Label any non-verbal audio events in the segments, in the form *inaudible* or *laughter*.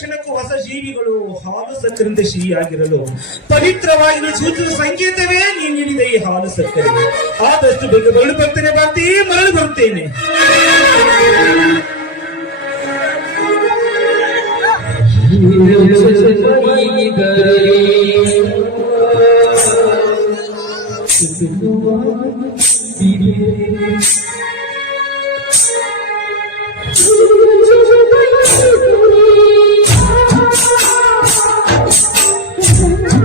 ಕ್ಷಣಕ್ಕೂ ಹೊಸ ಜೀವಿಗಳು ಹಾಲು ಶ್ರೀ ಸಿಹಿಯಾಗಿರಲು ಪವಿತ್ರವಾಗಿರುವ ಸೂಚಿಸುವ ಸಂಕೇತವೇ ನೀನು ನೀಡಿದ ಈ ಹಾಲು ಸಕ್ಕರೆ. ಆದಷ್ಟು ಬೇಗ ಮರಳು ಬರ್ತೇನೆ ಬಾತಿ ಮರಳು ಬರ್ತೇನೆ ಅಮ್ಮ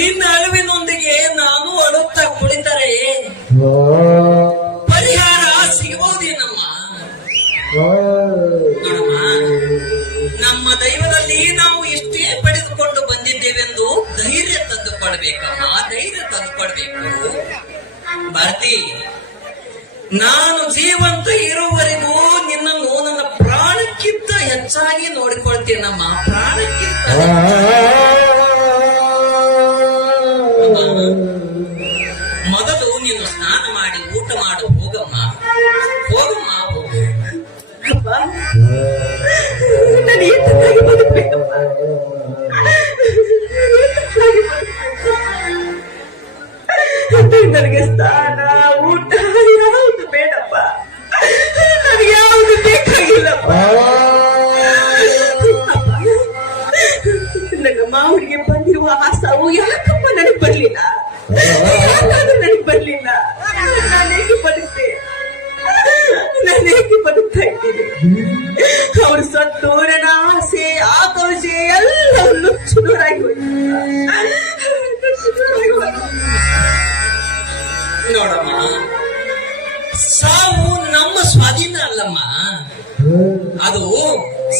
ನಿನ್ನ ಅಳುವಿನೊಂದಿಗೆ ನಾನು ಅಳುತ್ತಾ ಕುಳಿತರೆ. ಪರಿಹಾರ ಸಿಗಬಹುದೇನಮ್ಮ ನಮ್ಮ ದೈವದಲ್ಲಿ ನಾವು ಇಷ್ಟೇ ಪಡೆದುಕೊಂಡು ಬಂದಿದ್ದೇವೆಂದು ಧೈರ್ಯ ತಂದುಕೊಳ್ಬೇಕಮ್ಮ ಧೈರ್ಯ ತಂದುಕೊಳ್ಬೇಕು ಭಾರತಿ ನಾನು ಜೀವಂತ ಇರುವವರೆಗೂ ನಿನ್ನನ್ನು ನನ್ನ ಪ್ರಾಣಕ್ಕಿಂತ ಹೆಚ್ಚಾಗಿ ನೋಡಿಕೊಳ್ತೇನಮ್ಮ, ಪ್ರಾಣಕ್ಕಿಂತ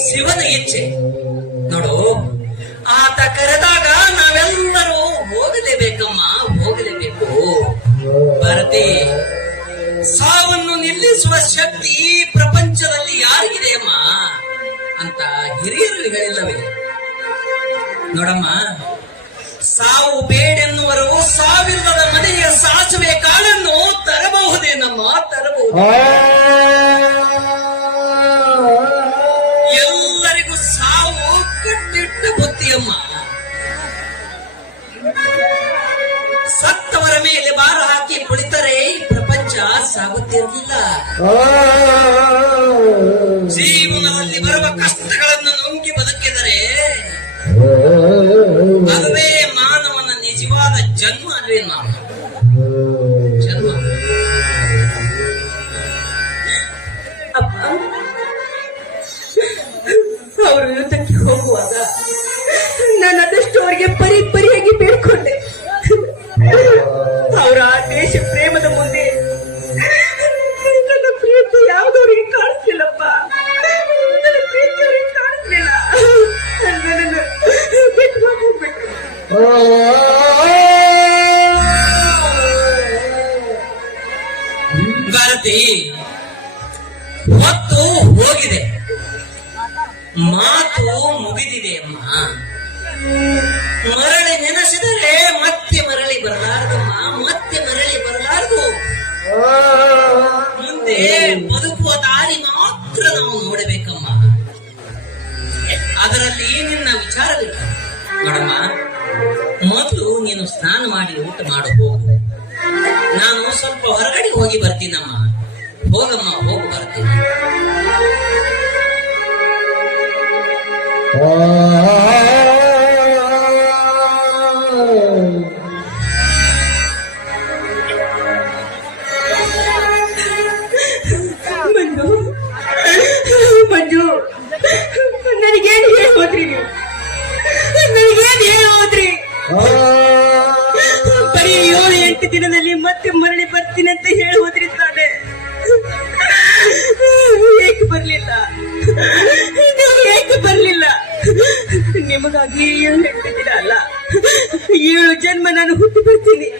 ಶಿವನ ಇಚ್ಛೆ. ನೋಡು, ಆತ ಕರೆದಾಗ ನಾವೆಲ್ಲರೂ ಹೋಗಲೇಬೇಕಮ್ಮ, ಹೋಗಲೇಬೇಕು. ಬರತಿ ಸಾವನ್ನು ನಿಲ್ಲಿಸುವ ಶಕ್ತಿ ಪ್ರಪಂಚದಲ್ಲಿ ಯಾರಿಗಿದೆ ಅಮ್ಮ ಅಂತ ಹಿರಿಯರು ಹೇಳಿಲ್ಲವೇ. ನೋಡಮ್ಮ, ಸಾವು ಬೇಡೆನ್ನುವರು ಸಾವಿರದ ಮನೆಯ ಸಾಸುವೆ ಕಾಲನ್ನು ತರಬಹುದೇನಮ್ಮ? ತರಬಹುದು. ಸತ್ತವರ ಮೇಲೆ ಭಾರ ಹಾಕಿ ಕುಳಿತರೆ ಈ ಪ್ರಪಂಚ ಸಾಗುತ್ತಿರಲಿಲ್ಲ. ಜೀವನದಲ್ಲಿ ಬರುವ ಕಷ್ಟಗಳನ್ನು ನುಂಗಿ ಬದುಕಿದರೆ ಭಾರತಿ, ಹೊತ್ತು ಹೋಗಿದೆ. ಮಾತು ಮುಗಿದಿದೆ, ಅಮ್ಮ. ಮರಳಿ ನೆನೆಸಿದರೆ ಮತ್ತೆ ಮರಳಿ ಬರಲಾರದಮ್ಮ ಮತ್ತೆ ಮರಳಿ ಬರಲಾರದು. ಮುಂದೆ ಬದುಕುವ ದಾರಿ ಮಾತ್ರ ನಾವು ನೋಡಬೇಕಮ್ಮ. ಅದರಲ್ಲಿ ನಿನ್ನ ವಿಚಾರವಿಲ್ಲ ನೋಡಮ್ಮ, ಮೊದಲು ನೀನು ಸ್ನಾನ ಮಾಡಿ ಊಟ ಮಾಡಬಹುದು ನಾನು ಸ್ವಲ್ಪ ಹೊರಗಡೆ ಹೋಗಿ ಬರ್ತೀನಮ್ಮ. ಹೋಗಮ್ಮ ಹೋಗಿ ಬರ್ತೀನಿ. ಮಂಜು Sini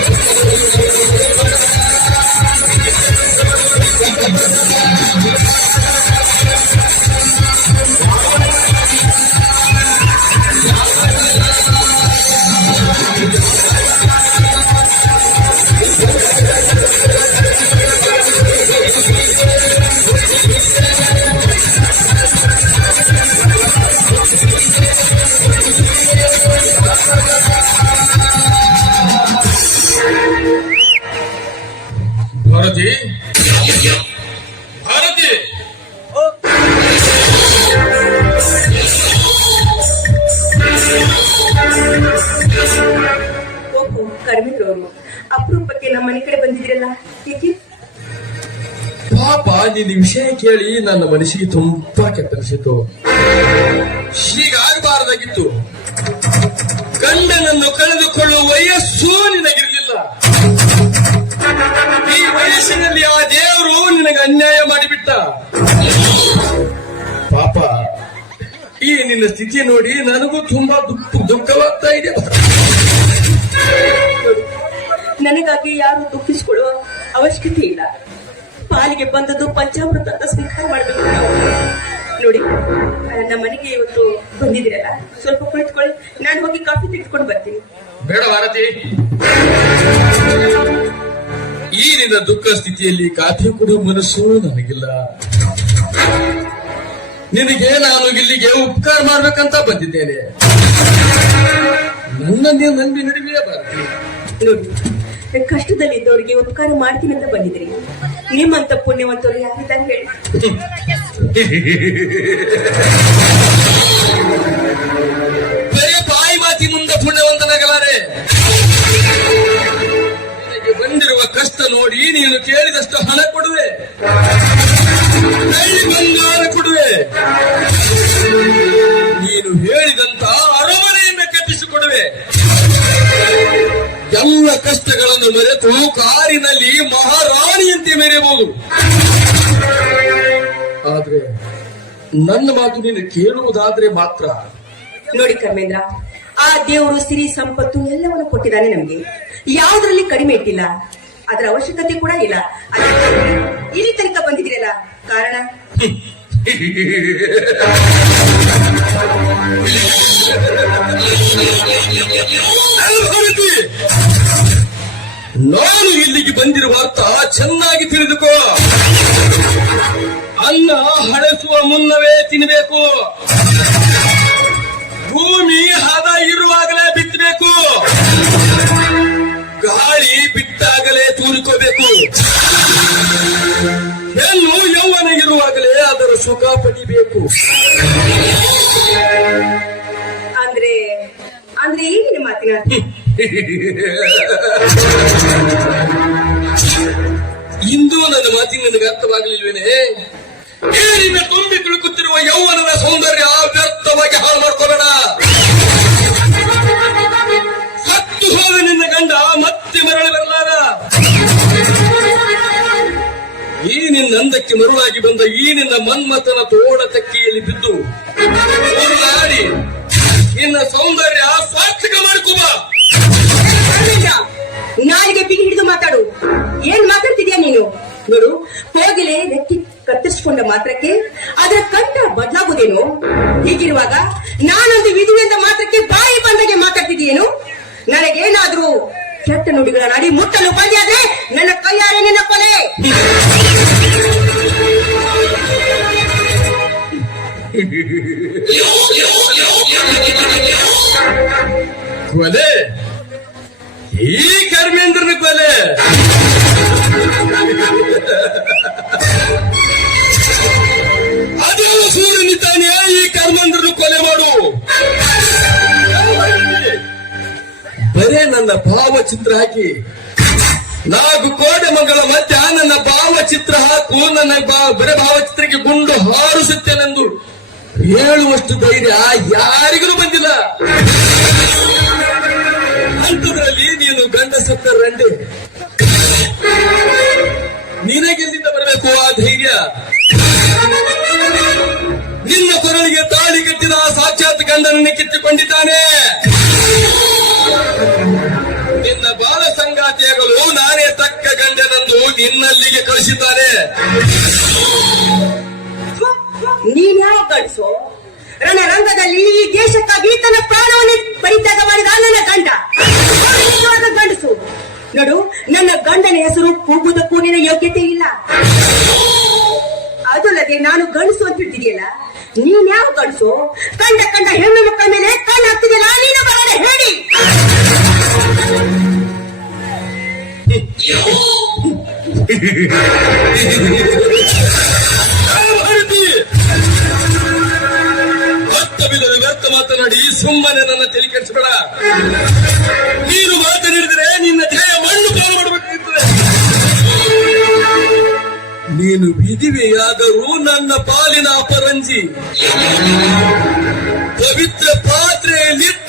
ಅವರು ಅಪರೂಪಕ್ಕೆ ನಮ್ಮ ಮನೆ ಕಡೆ ಬಂದಿದ್ರಲ್ಲ ಪಾಪ ನಿನ್ನ ವಿಷಯ ಕೇಳಿ ನನ್ನ ಮನಸ್ಸಿಗೆ ತುಂಬಾ ಕೆತ್ತರಿಸಿತು ಹೀಗಾಗಬಾರದಾಗಿತ್ತು ಗಂಡನನ್ನು ಕಳೆದುಕೊಳ್ಳುವ ವಯಸ್ಸು ನಿನಗಿರಲಿಲ್ಲ. ಈ ವಯಸ್ಸಿನಲ್ಲಿ ಆ ದೇವರು ನಿನಗೆ ಅನ್ಯಾಯ ಮಾಡಿಬಿಟ್ಟ. ಪಾಪ, ಈ ನಿನ್ನ ಸ್ಥಿತಿ ನೋಡಿ ನನಗೂ ತುಂಬಾ ದುಃಖ ದುಃಖವಾಗ್ತಾ ಇದೆ. ನನಗಾಗಿ ಯಾರು ದುಃಖಿಸಿಕೊಳ್ಳುವ ಅವಶ್ಯಕತೆ ಇಲ್ಲ. ಪಾಲಿಗೆ ಬಂದದ್ದು ಪಂಚಾಮೃತ ಅಂತ ಸ್ವೀಕಾರ ಮಾಡಬೇಕು ನಾವು. ನೋಡಿ ನಮ್ಮ ಮನೆಗೆ ಇವತ್ತು ಬಂದಿದ್ದೀರಲ್ಲ? ಸ್ವಲ್ಪ ಕುಳಿತುಕೊಳ್ಳಿ. ನಾನು ಹೋಗಿ ಕಾಫಿ ತೆಗೆದುಕೊಂಡು ಬರ್ತೀನಿ. ಬೇಡ ಭಾರತಿ. ಈ ನಿನ್ನ ದುಃಖ ಸ್ಥಿತಿಯಲ್ಲಿ ಕಾಫಿ ಕುಡಿಯುವ ಮನಸ್ಸು ನನಗಿಲ್ಲ. ನಿನಗೆ ನಾನು ಇಲ್ಲಿಗೆ ಉಪಕಾರ ಮಾಡ್ಬೇಕಂತ ಬಂದಿದ್ದೇನೆ. ನನ್ನನ್ನೇ ನಂಬಿ ನಡುವೆ ಕಷ್ಟದಲ್ಲಿ ಇದ್ದವರಿಗೆ ಉಪಕಾರ ಮಾಡ್ತೀನಿ ಅಂತ ಬಂದಿದ್ರಿ ನಿಮ್ಮಂತ ಪುಣ್ಯವಂತವ್ರು ಯಾರಿದ್ದಾರೆ ಹೇಳಿ. ಬರೀ ಬಾಯಿ ಮಾತಿ ಮುಂದೆ ಪುಣ್ಯವಂತನಾಗಲಾರೆ ನಿನಗೆ ಬಂದಿರುವ ಕಷ್ಟ ನೋಡಿ ನೀನು ಕೇಳಿದಷ್ಟು ಹಣ ಕೊಡುವೆ. ಬಂಗಾರ ಕೊಡುವೆ. ಕಟ್ಟಿಸಿಕೊಡುವೆ ಎಲ್ಲ ಕಷ್ಟಗಳನ್ನು ಮರೆತು ಕಾರಿನಲ್ಲಿ ಮಹಾರಾಣಿಯಂತೆ ಮೆರೆಯಬಹುದು. ಆದ್ರೆ ನನ್ನ ಮಾತು ನೀನು ಕೇಳುವುದಾದ್ರೆ ಮಾತ್ರ. ನೋಡಿ ಕರ್ಮೇಂದ್ರ ಆ ದೇವರು ಸಿರಿ ಸಂಪತ್ತು ಎಲ್ಲವನ್ನು ಕೊಟ್ಟಿದ್ದಾನೆ ನಮ್ಗೆ. ಯಾವ್ದ್ರಲ್ಲಿ ಕಡಿಮೆ ಇಟ್ಟಿಲ್ಲ ಅದರ ಅವಶ್ಯಕತೆ ಕೂಡ ಇಲ್ಲ. ಇಲ್ಲಿ ತನಕ ಬಂದಿದ್ದೀರಲ್ಲ ಕಾರಣ? *laughs* ನಾನು ಇಲ್ಲಿಗೆ ಬಂದಿರುವ ಅರ್ಥ ಚೆನ್ನಾಗಿ ತಿಳಿದುಕೋ. ಅನ್ನ ಹಡಸುವ ಮುನ್ನವೇ ತಿನ್ನಬೇಕು ಭೂಮಿ ಹದ ಇರುವಾಗಲೇ ಬಿತ್ತಬೇಕು ಗಾಳಿ ಬಿಟ್ಟಾಗಲೇ ತೂರಿಕೋಬೇಕು. ಹೆಣ್ಣು ಯೌವನ ಇರುವಾಗಲೇ ಸುಖ ಪಡಿಬೇಕು. ಅಂದ್ರೆ ಅಂದ್ರೆ ಮಾತಿನ? ಇಂದು ನನ್ನ ಮಾತಿನ ನನಗೆ ಅರ್ಥವಾಗಲಿಲ್ವೇನೆ? ಏನಿನ ತುಂಬಿ ತುಳುಕುತ್ತಿರುವ ಯೌವನದ ಸೌಂದರ್ಯ ವ್ಯರ್ಥವಾಗಿ ಹಾಳು ಮಾಡ್ಕೋಬೇಡ. ಹತ್ತು ಹೋದ ನಿನ್ನ ಗಂಡ ಮತ್ತೆ ಮರಳಿ ಬರಲಾರ ನಿನ್ನ ಅಂದಕ್ಕೆ ಮರುಳಾಗಿ ಬಂದ ಈ ನಿನ್ನ ಮನ್ಮಥನ ತೋಳ ತಕ್ಕಿಯಲ್ಲಿ ಬಿದ್ದು ನಿನ್ನ ಸೌಂದರ್ಯ ಸಾರ್ಥಕ ಮಾಡಿಕುಬ ನಾಲಿಗೆ ಬಿಗಿ ಹಿಡಿದು ಮಾತಾಡು. ಏನ್ ಮಾತಾಡ್ತಿದ್ಯಾ ನೀನು? ನೋಡು ಹೋಗಿಲೆ ರೆಕ್ಕೆ ಕತ್ತರಿಸಿಕೊಂಡ ಮಾತ್ರಕ್ಕೆ ಅದರ ಕಂಠ ಬದಲಾಗುವುದೇನು? ಹೀಗಿರುವಾಗ ನಾನೊಂದು ವಿಧುವೆಂದ ಮಾತ್ರಕ್ಕೆ ಬಾಯಿ ಬಂದಾಗೆ ಮಾತಾಡ್ತಿದ್ದೀಯೇನು? ನನಗೇನಾದ್ರೂ ಕೆಟ್ಟ ನುಡಿಗಳ ನಾಡಿ, ಮುಟ್ಟಲು ಬಂದಿಯಾದ್ರೆ ನನ್ನ ಕೈಯಾರೆ ನಿನ್ನ ಕೊಲೆ. ಕೊಲೆ? ಈ ಕರ್ಮೇಂದ್ರನ ಕೊಲೆ. ಅದೇ ಸೂರ್ಯನಿದ್ದಾನೆ, ಈ ಕರ್ಮೇಂದ್ರನ ಕೊಲೆ ಮಾಡು. ಬರೇ ನನ್ನ ಭಾವಚಿತ್ರ ಹಾಕಿ. ನಾಲ್ಕು ಕೋಟೆ ಮಗಳ ಮಧ್ಯ ನನ್ನ ಭಾವಚಿತ್ರ ಹಾಕು. ನನ್ನ ಬರೇ ಭಾವಚಿತ್ರಕ್ಕೆ ಗುಂಡು ಹಾರಿಸುತ್ತೇನೆಂದು ಹೇಳುವಷ್ಟು ಧೈರ್ಯ ಯಾರಿಗೂ ಬಂದಿಲ್ಲ. ಅಂಥದ್ರಲ್ಲಿ ನೀನು ಗಂಡ ಸತ್ತ ರಂಡೆ ನಿನಗೆಲ್ಲಿಂದ ಬರಬೇಕು ಆ ಧೈರ್ಯ. ನಿನ್ನ ಕೊರಳಿಗೆ ತಾಳಿ ಕಟ್ಟಿದ ಸಾಕ್ಷಾತ್ ಗಂಡನನ್ನು ಕಿತ್ತುಕೊಂಡಿದ್ದಾನೆ. ಗಂಡನೆಂದು ನಿನ್ನಲ್ಲಿಗೆ ಕಳಿಸಿದ್ದಾರೆ. ನೀನ್ ಯಾವ ಗಂಡಸು? ರಣರಂಗದಲ್ಲಿ ಈ ದೇಶಕ್ಕಾಗಿ ತನ್ನ ಪ್ರಾಣವನ್ನು ಪರಿತ್ಯಾಗ ಮಾಡಿದ ನನ್ನ ಗಂಡ. ಅದು ಗಂಡಸು? ನೋಡು ನನ್ನ ಗಂಡನ ಹೆಸರು ಕೂಗುವುದಕ್ಕೂ ನಿನ್ನ ಯೋಗ್ಯತೆ ಇಲ್ಲ. ಅದಲ್ಲದೆ ನಾನು ಗಂಡಸು ಅಂತ ಹೇಳ್ತಿದ್ಯಲ್ಲ ನೀನ್ ಯಾವ ಗಂಡಸು? ಕಂಡ ಕಂಡ ಹೆಣ್ಣು ಮಕ್ಕಳ ಮೇಲೆ ಕಣ್ಣು ಹಾಕ್ತಿದೆಯಲ್ಲ ನೀನು ಬರೋಣ ಹೇಳಿ. ವ್ಯರ್ಥ ಮಾತನಾಡಿ, ಸುಮ್ಮನೆ ನನ್ನ ತಲೆ ಕೆಡಿಸಬೇಡ. ನೀನು ಮಾತನಾಡಿದರೆ ನಿನ್ನ ದೇಹ ಮಣ್ಣು ಪಾಲು ನೀನು ವಿಧಿವೆಯಾದರೂ ನನ್ನ ಪಾಲಿನ ಅಪರಂಜಿ. ಪವಿತ್ರ ಪಾತ್ರೆಯಲ್ಲಿದ್ದ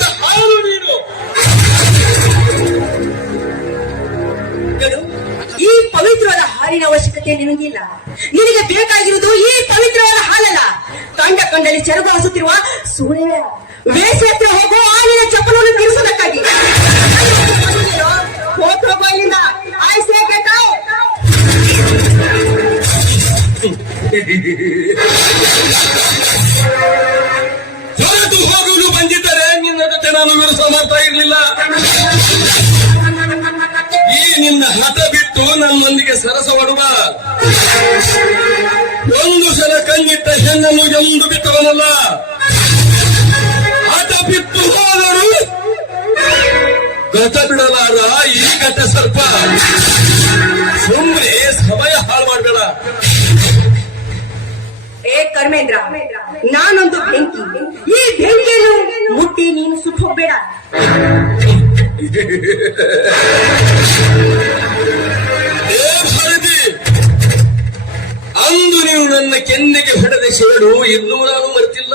ಪವಿತ್ರವಾದ ಹಾಲಿನ ಅವಶ್ಯಕತೆ ನಿನಗಿಲ್ಲ. ನಿನಗೆ ಬೇಕಾಗಿರುವುದು ಈ ಪವಿತ್ರವಾದ ಹಾಲಲ್ಲ. ಕಂಡ ಕಂಡಲ್ಲಿ ಚೆರಗು ಹಸುತ್ತಿರುವ ಸೂಳೆ. ವೇಷ ಹತ್ರ ಹೋಗೋ, ಹಾಲಿನ ಚಪ್ಪಲನ್ನು ತಿರುಸೋದಕ್ಕಾಗಿ ಹೊರಟು ಹೋಗಲು ಬಂದಿದ್ದರೆ ನಿನ್ನ ಜೊತೆ ನಾನು ವಿರಸ ಮಾಡ್ತಾ ಇರಲಿಲ್ಲ. ಈ ನಿನ್ನ ಹಠ ಬಿಟ್ಟು ನನ್ನೊಂದಿಗೆ ಸರಸವಡುವ ಒಂದು ಸಲ ಕಣ್ಣಿಟ್ಟ ಹೆಣ್ಣನ್ನು ಎಂದು ಬಿಟ್ಟವನಲ್ಲ. ಹಠ ಬಿಟ್ಟು ಹೋದರು ಗತ ಬಿಡಲಾರ ಈ ಘಟ ಸ್ವಲ್ಪ ಸುಮ್ಮನೆ ಸಮಯ ಹಾಳು ಮಾಡಬೇಡ. ಕರ್ಮೇಂದ್ರ, ನಾನೊಂದು ಬೆಂಕಿ. ಈ ಬೆಂಕಿಯನ್ನು ಮುಟ್ಟಿ ನೀನು ಸುಟ್ಟೋಗ್ಬೇಡ ಅಂದು ನೀವು ನನ್ನ ಕೆನ್ನೆಗೆ ಹೊಡೆದ ಶೇಡು ಇನ್ನೂ ನಾನು ಮರೆತಿಲ್ಲ.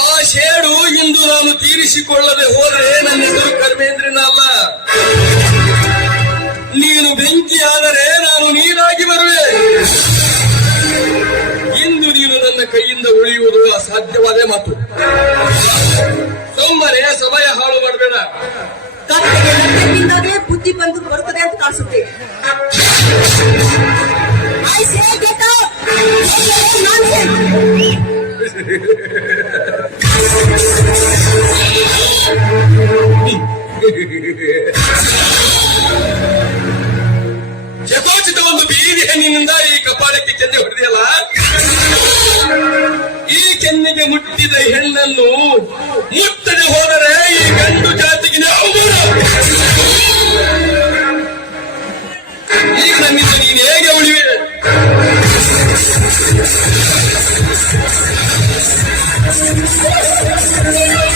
ಆ ಶೇಡು ಇಂದು ನಾನು ತೀರಿಸಿಕೊಳ್ಳದೆ ಹೋದರೆ ನನ್ನ ಕರ್ಮೇಂದ್ರನ ಅಲ್ಲ. ನೀನು ಬೆಂಕಿ ಆದರೆ ನಾನು ನೀರಾಗಿ ಬರುವೆ. ಇಂದು ನೀನು ನನ್ನ ಕೈಯಿಂದ ಉಳಿಯುವುದು ಅಸಾಧ್ಯವಾದ ಮಾತು. ಸೋಮವಾರ ಸಮಯ ಹಾಳು ಮಾಡಬೇಡ. ಬುದ್ಧಿ ಬಂದು ಬರುತ್ತದೆ ಅಂತ ಕಾಣಿಸುತ್ತೆ. I *laughs* ಕಪಾಳಕ್ಕೆ ಚೆಂದೆ ಹೊಡೆದಿಯಲ್ಲ? ಈ ಚೆನ್ನೆಗೆ ಮುಟ್ಟಿದ ಹೆಣ್ಣನ್ನು ಮುಟ್ಟದೆ ಹೋದರೆ ಈ ಗಂಡು ಜಾತಿಗೆ ನಾವು ಈಗ ನನ್ನಿಂದ ನೀನು ಹೇಗೆ ಉಳಿವೆ? ಎಂತ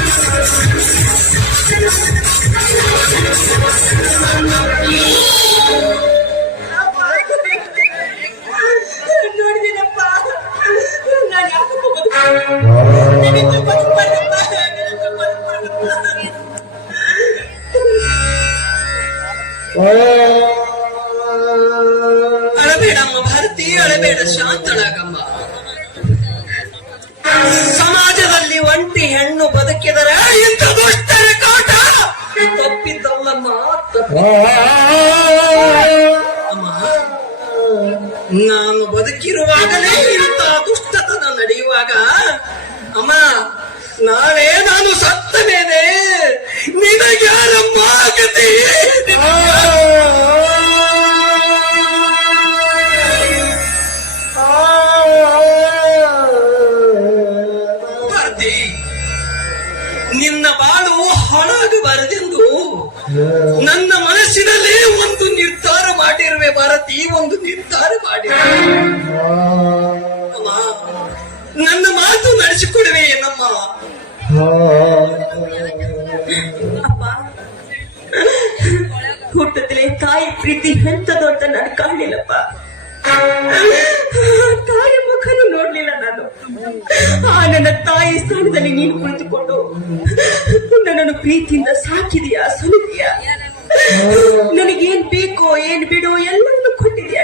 ನಡೆಯುವಾಗ ಅಮ್ಮ ನಾಳೆ ನಾನು ಸತ್ತ ಮೇಲೆ ನಿನಗ್ಯಾರಮ್ಮ ಆಗತಿ ನಿನ್ನ ಬಾಳು ಹಾಳಾಗಬಾರದೆಂದು ನನ್ನ ಮನಸ್ಸಿನಲ್ಲಿ ಒಂದು ನಿರ್ಧಾರ ಮಾಡಿರುವೆ ಭಾರತಿ ಒಂದು ನಿರ್ಧಾರ ಮಾಡಿರುವೆ. ಅಮ್ಮ, ನನ್ನ ಮಾತು ನಡೆಸಿಕೊಡುವೆ ನಮ್ಮ ಹುಟ್ಟದಲೇ ತಾಯಿ ಪ್ರೀತಿ ಎಂತ ಅಂತ ನಾನು ಕಾಣಲಿಲ್ಲಪ್ಪ. ತಾಯಿ ಮುಖನು ನೋಡ್ಲಿಲ್ಲ ನಾನು. ಆ ನನ್ನ ತಾಯಿ ಸ್ಥಾನದಲ್ಲಿ ನೀನು ಕುಳಿತುಕೊಂಡು ನನ್ನನ್ನು ಪ್ರೀತಿಯಿಂದ ಸಾಕಿದೀಯಾ, ಸುಲಿದೀಯ? ನನಗೇನ್ ಬೇಕೋ, ಏನ್ ಬಿಡೋ ಎಲ್ಲರನ್ನು ಕೊಟ್ಟಿದ್ಯಾ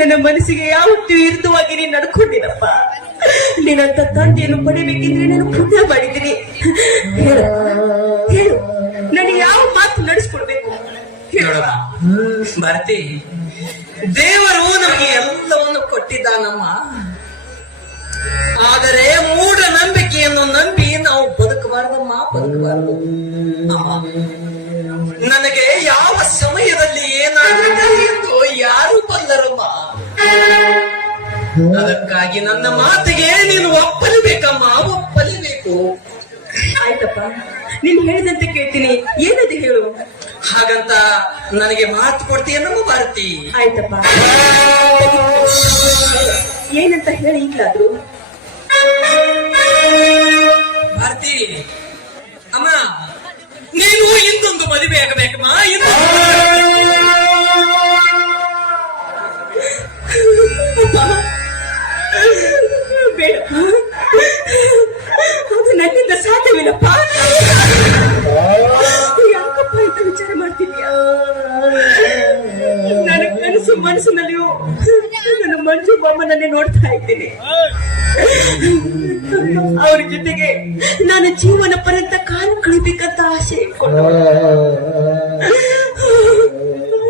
ನನ್ನ ಮನಸ್ಸಿಗೆ ಯಾವತ್ತೂ ವಿರುದ್ಧವಾಗಿ ನೀನು ನಡ್ಕೊಂಡಿರಪ್ಪ ನೀನಂತ ತಂದೆಯನ್ನು ಪಡಿಬೇಕಿದ್ರೆ ನಾನು ಪುಣ್ಯ ಮಾಡಿದ್ದೀನಿ. ಹೇಳು ಹೇಳು, ನನಗೆ ಯಾವ ಮಾತು ನಡೆಸ್ಕೊಡ್ಬೇಕು? ಭಾರತಿ, ದೇವರು ನಮಗೆ ಎಲ್ಲವನ್ನು ಕೊಟ್ಟಿದ್ದಾನಮ್ಮ. ಆದರೆ ಮೂಢ ನಂಬಿಕೆಯನ್ನು ನಂಬಿ ನಾವು ಬದುಕಬಾರ್ದಮ್ಮ, ಬದುಕಬಾರದು. ನನಗೆ ಯಾವ ಸಮಯದಲ್ಲಿ ಅದಕ್ಕಾಗಿ ನನ್ನ ಮಾತಿಗೆ ನೀನು ಒಪ್ಪಲಿಬೇಕಮ್ಮ ಒಪ್ಪಲೇಬೇಕು. ಆಯ್ತಪ್ಪ ನೀನು ಹೇಳಿದಂತೆ ಕೇಳ್ತೀನಿ. ಏನದು ಹೇಳು? ಹಾಗಂತ ನನಗೆ ಮಾತು ಕೊಡ್ತೀಯ ನಮ್ಮ ಭಾರತಿ? ಆಯ್ತಪ್ಪ. ಏನಂತ ಹೇಳಿ ಈಗಲಾದ್ರು? ಭಾರತಿ ಅಮ್ಮ ನೀನು ಇನ್ನೊಂದು ಮದುವೆ ಆಗಬೇಕಮ್ಮ ಇನ್ನೊಂದು ಅದು ನನ್ನಿಂದ ಸಾಧ್ಯವಿಲ್ಲಪ್ಪ. ಯಾಕಪ್ಪ ಅಂತ ವಿಚಾರ ಮಾಡ್ತಿದ್ಯಾ ನನ್ನ ಕನಸು ಮನಸ್ಸಿನಲ್ಲಿಯೂ ನನ್ನ ಮಂಜು ಬೊಮ್ಮನನ್ನೇ ನೋಡ್ತಾ ಇದ್ದೀನಿ. ಅವ್ರ ಜೊತೆಗೆ ನಾನು ಜೀವನ ಪರ್ಯಂತ ಕಾಲ ಕಳಿಬೇಕಂತ ಆಸೆ ಇಟ್ಕೊಂಡು.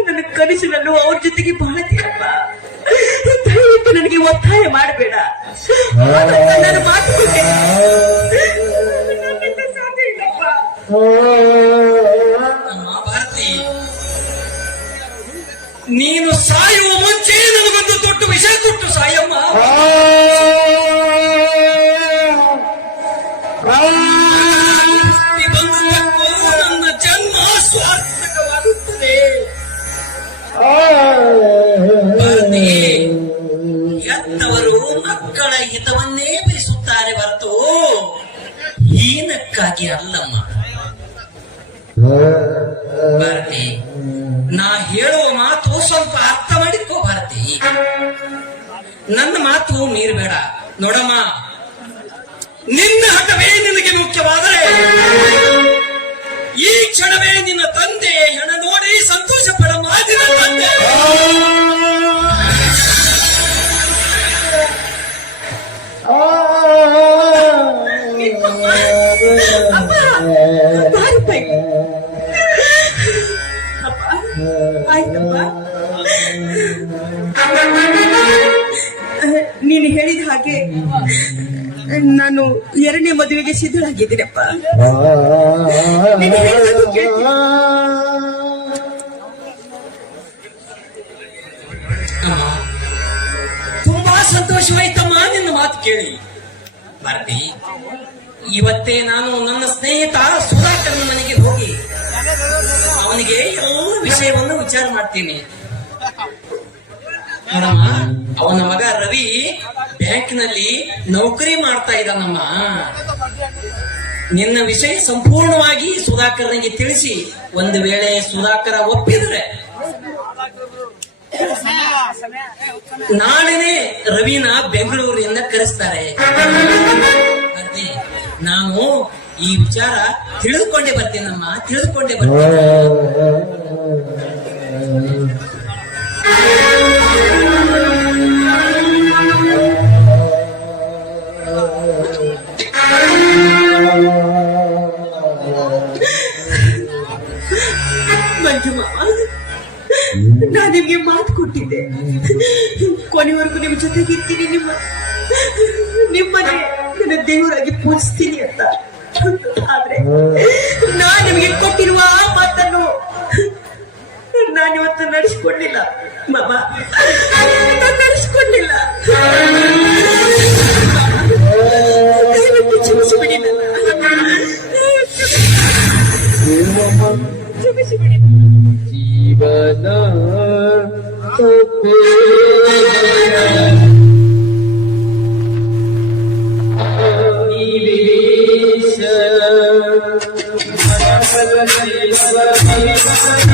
ನನ್ನ ಕನಸಿನಲ್ಲೂ ಅವ್ರ ಜೊತೆಗೆ ಬಾಳತೀರಪ್ಪ ದಯವಿಟ್ಟು ನನಗೆ ಒತ್ತಾಯ ಮಾಡಬೇಡ. ನಾನು ಮಾತು ಭಾರತಿ ನೀನು ಸಾಯುವ ಮುಂಚೆ ನನಗೊಂದು ದೊಡ್ಡ ವಿಷಯ ಕೊಟ್ಟು ಸಾಯಮ್ಮ. ಹೀನಕ್ಕಾಗಿ ಅಲ್ಲಮ್ಮ ಭಾರತಿ, ನಾ ಹೇಳುವ ಮಾತು ಸ್ವಲ್ಪ ಅರ್ಥ ಮಾಡಿಕೋ ಭಾರತಿ. ನನ್ನ ಮಾತು ಮೀರ್ಬೇಡ. ನೋಡಮ್ಮ, ನಿನ್ನ ಹಠವೇ ನಿನಗೆ ಮುಖ್ಯವಾದರೆ ಈ ಕ್ಷಣವೇ ನಿನ್ನ ತಂದೆ ಹೆಣ ನೋಡಿ ಸಂತೋಷ ಪಡಮ್ಮ ಹಾಗೆ ನಾನು ಎರಡನೇ ಮದುವೆಗೆ ಸಿದ್ಧಳಾಗಿದ್ದೀನಪ್ಪ ತುಂಬಾ ಸಂತೋಷವಾಯ್ತಮ್ಮ ನಿನ್ನ ಮಾತು ಕೇಳಿ. ಭಾರತಿ, ಇವತ್ತೇ ನಾನು ನನ್ನ ಸ್ನೇಹಿತ ಸುಧಾಕರ್ನ ಮನೆಗೆ ಹೋಗಿ ಅವನಿಗೆ ಎಲ್ಲ ವಿಷಯವನ್ನು ವಿಚಾರ ಮಾಡ್ತೀನಿ. ಅವನ ಮಗ ರವಿ ಬ್ಯಾಂಕ್ನಲ್ಲಿ ನೌಕರಿ ಮಾಡ್ತಾ ಇದ್ದಾನಮ್ಮ. ನಿನ್ನ ವಿಷಯ ಸಂಪೂರ್ಣವಾಗಿ ಸುಧಾಕರ್ನಿಗೆ ತಿಳಿಸಿ. ಒಂದು ವೇಳೆ ಸುಧಾಕರ ಒಪ್ಪಿದ್ರೆ. ನಾಳೆನೆ ರವಿನ ಬೆಂಗಳೂರಿನಿಂದ ಕರೆಸ್ತಾರೆ. ನಾವು ಈ ವಿಚಾರ ತಿಳಿದುಕೊಂಡೇ ಬರ್ತೀನಮ್ಮ, ತಿಳಿದುಕೊಂಡೇ ಬರ್ತೀನಿ. ನಾನು ನಿಮ್ಗೆ ಮಾತು ಕೊಟ್ಟಿದ್ದೆ. ಕೊನೆವರೆಗೂ ನಿಮ್ ಜೊತೆಗಿರ್ತೀನಿ ನಿಮ್ಮ ನಿಮ್ಮನೆ ನನ್ನ ದೇವರಾಗಿ ಪೂಜಿಸ್ತೀನಿ ಅಂತ. ಆದ್ರೆ ನಾನು ನಿಮಗೆ ಕೊಟ್ಟಿರುವ ಆ ಮಾತನ್ನು ನಾನಿವತ್ತು ನಡೆಸ್ಕೊಂಡಿಲ್ಲ. ಮಾಮ, ನಾನ್ ನಡೆಸ್ಕೊಂಡಿಲ್ಲ. ಕ್ಷಮಿಸಿಬಿಡಿ ಕ್ಷಮಿಸಿಬಿಡಿ ربنا تقبل Thank you.